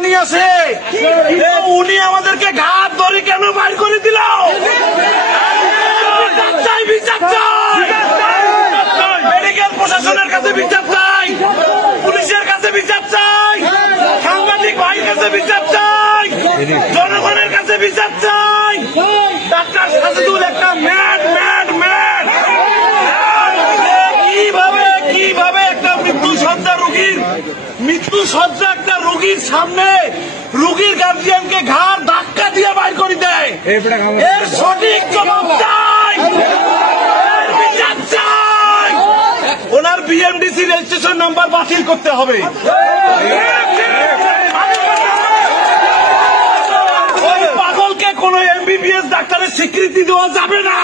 জানি আছে, উনি আমাদেরকে ঘাট ধরে কেন বাইর করে দিল? বিচার চাই, মেডিকেল প্রশাসনের কাছে বিচার চাই, পুলিশের কাছে বিচার চাই, সাংবাদিক ভাইয়ের কাছে বিচার চাই, জনগণের কাছে বিচার চাই। ডাক্তার সাজেদুল একটা ম্যাড ম্যাড ম্যাড কিভাবে একটা মৃত্যুসজ্জা একটা রোগীর সামনে রোগীর গার্জিয়ানকে ঘাড় ধাক্কা দিয়ে বাইর করে দেয়। এর সঠিক জবাব চাই, বিচার চাই। ওনার বিএমডিসি রেজিস্ট্রেশন নাম্বার বাতিল করতে হবে। ওই পাগলকে কোন এমবিবিএস ডাক্তারের স্বীকৃতি দেওয়া যাবে না,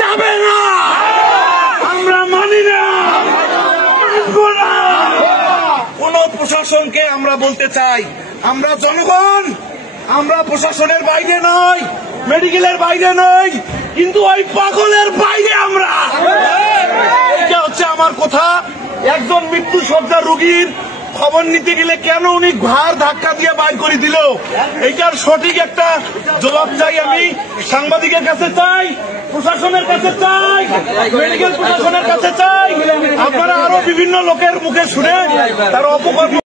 যাবে না। আমরা মানি না। কোন প্রশাসনকে আমরা বলতে চাই, আমরা জনগণ, আমরা প্রশাসনের বাইরে নই, মেডিকেলের বাইরে নই, কিন্তু ওই পাগলের বাইরে আমরা। এটা হচ্ছে আমার কথা। একজন মৃত্যুসজ্জা রোগীর খবর নিতে গেলে কেন উনি ঘাড় ধাক্কা দিয়ে বাইর করে দিল, এইটার সঠিক একটা জবাব চাই। আমি সাংবাদিকের কাছে চাই, প্রশাসনের কাছে চাই, মেডিকেল প্রশাসনের কাছে চাই। আপনারা আরো বিভিন্ন লোকের মুখে শুনে তারা অপকর্ম